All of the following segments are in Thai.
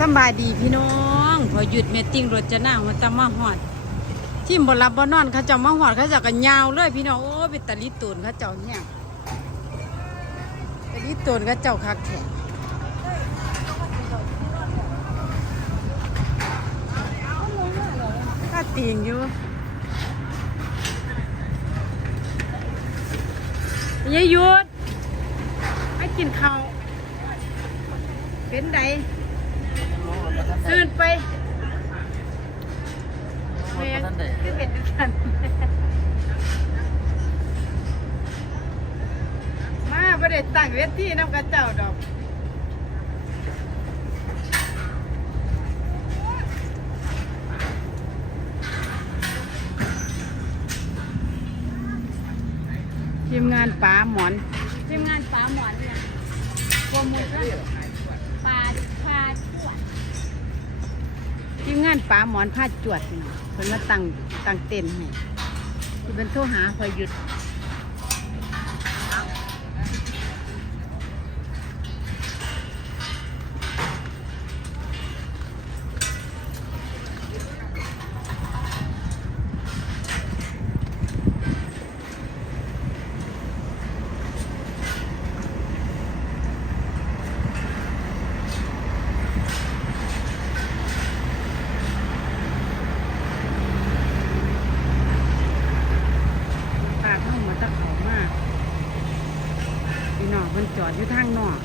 สบายดีพี่น้อง พอหยุดเมตติ้งรถจะหนั่งมันตะมาหอด ที่บ่รับบ่นอนเขาเจ้ามาหอดเขาเจ้าก็ยาวเลยพี่น้องโอ้เป็นตะลิตูนเขาเจ้าเนี่ยตะลิตูนเขาเจ้าคักแท้ข้าตีงอยู่ยายหยุดให้กินข้าวเป็นได ตั้งเวทีน้ำกระเจ้าดอกทีมงานป๋าหมอนทีมงานป๋าหมอนเนี่ยโปรโมชั่นปลาปลาชวดทีมงานป๋าหมอนผ้าจวดนี่เนาะเพิ่นมาตั้งตั้งเต็นท์ให้คือเป็นโทรหาคอยหยุดปากเข้ามาตะเขามาก พี่น้องเพิ่นจอดอยู่ทางนอก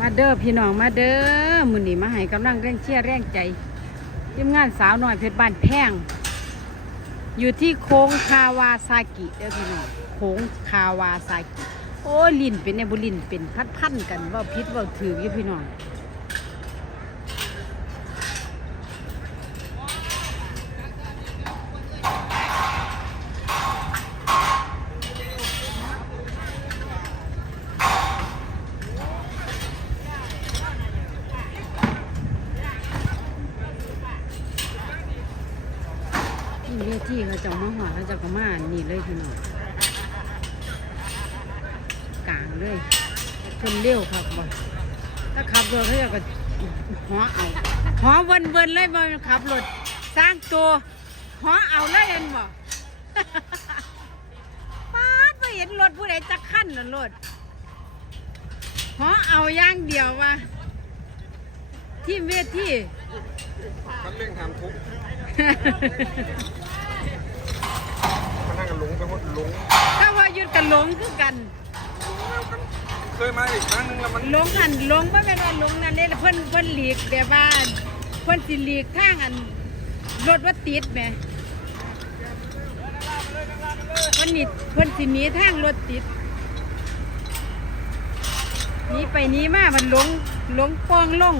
มาเด้อพี่น้องมาเด้อมื้อนี้มาให้กำลังแรงเชียร์แรงใจทีมงานสาวหน้อยเพชรบ้านแพง อยู่ที่โค้งคาวาซากิเด้อพี่น้องโค้งคาวาซากิ โอ้ยลินเป็นเนี่ยบุลินเป็นพัดพันๆกันว่าพิษว่าถืออยู่พี่น้อง เวทีเขาเจะมาหอเขาเจะก็มานี่เลยพี่น้องกลางเลยคนเร็วครับบ่ถ้าขับรถเขาเจะก็หอเอาหอเวินเวินๆเลยบ่ขับรถสร้างตัวหอเอาเลยเห็นบ่ป้าดไม่เห็นรถผู้ใดจะขั้นน่ะรถหอเอาอย่างเดียวว่ะที่เวทีคันเร่งทำทุกมานั่งกัน หลงไปหมดหลงถ้าว่าหยุดกันหลงคือกันเคยมาอีกครั้งนึงแล้วมันหลงอันหลงบ่แม่นว่าหลงนั่นเด้เพิ่นเพิ่นหลีกแบบว่าเพิ่นสิหลีกทางอันรถว่าติดแหมเพิ่นนี่เพิ่นสิหนีทางรถติดหนีไปหนีมามันหลงหลงปองลง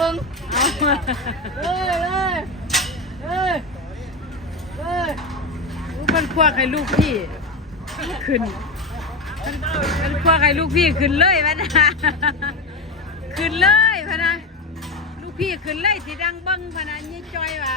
จะนั่งเบิ้งเอาเลยเลยเลยเลยเพิ่นควักให้ลูกพี่ขึ้นเพิ่นควักให้ลูกพี่ขึ้นเลยพะนะขึ้นเลยพะนะลูกพี่ขึ้นเลยสิดังบิ้งพะนะยี่จอยว่ะ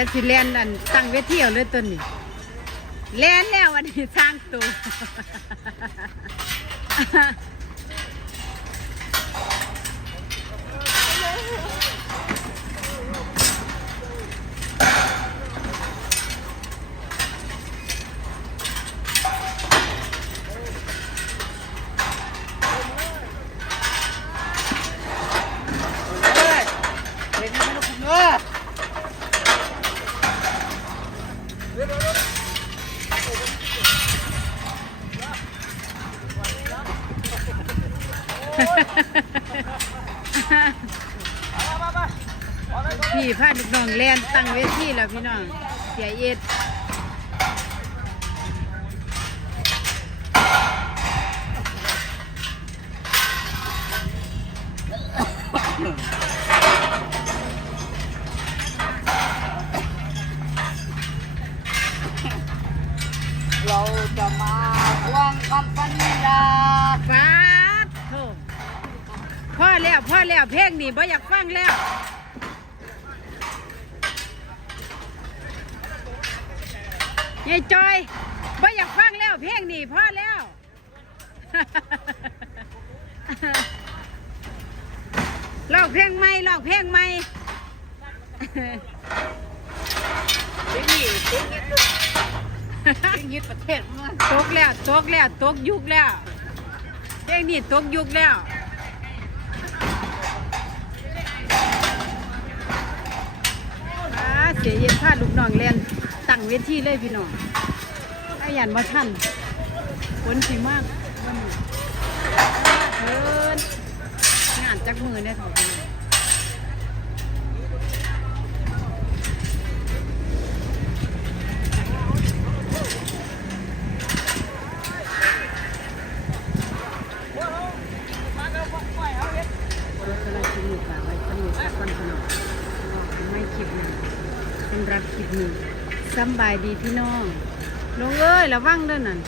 แต่สิแลนอันตั้งเวทีเอาเลยตัวนี้แลนแล้ววันนี้สร้างตัว เห็นไหมลูกคุณเออ พี่พาลูกน้องแลนตั้งเวทีแล้วพี่น้อง เสียเอ็ดเราจะมาทวงคำสัญญา แล้วพ่อแล้วเพลงนี่บ่อยากฟังแล้วยายจอยบ่อยากฟังแล้วเพลงนี่พ่อแล้ว ลอกเพลงใหม่ลอกเพลงใหม่สิ่งนี้สิ่งนี้สิ่งนี้ประเทศมืองตกแล้วตกแล้วตกยุคแล้วเพลงนี้ตกยุคแล้วอ่า เสียเย็นพาลูกน้องเรียนตั้งเวทีเลยพี่น้องอายันว่าท่านฝนสีมากวันนี้เอินงานจักมือได้ถอดพี่น้องสำหรับคลิปนี้ฝากไว้สำหรับสักวันพี่น้องไม่คลิปหนี้ สำบคลิปนี้สำบายดีพี่น้องลงเอ้ยระวังเด้อนั่น